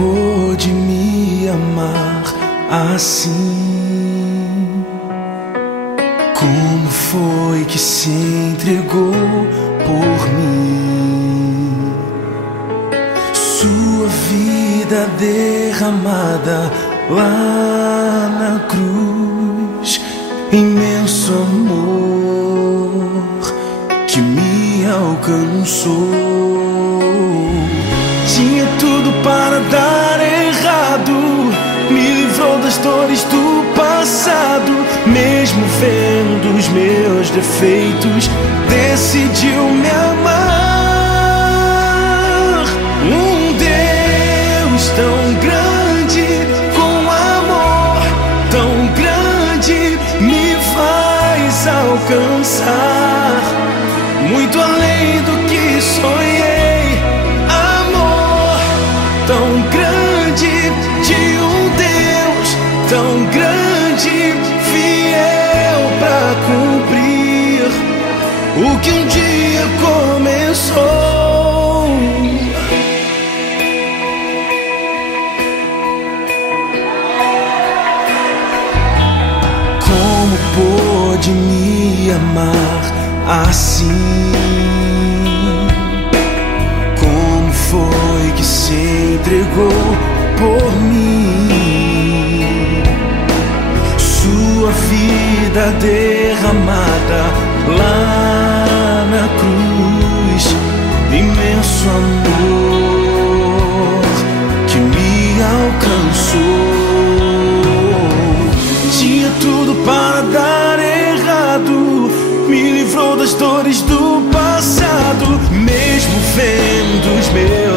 pôde me amar assim? Como foi que se entregou por mim? Sua vida derramada lá na cruz, imenso amor que me alcançou. Tinha tudo para dar errado, me livrou das dores do passado. Mesmo vendo os meus defeitos, decidiu me amar. Um Deus tão grande, com amor tão grande, me faz alcançar muito além do que sonhei. Tão grande, de um Deus tão grande, fiel pra cumprir o que um dia começou. Como pôde me amar assim? Como foi que se entregou por mim? Sua vida derramada lá na cruz, imenso amor que me alcançou. Tinha tudo para dar errado, me livrou das dores do passado. Mesmo vendo os meus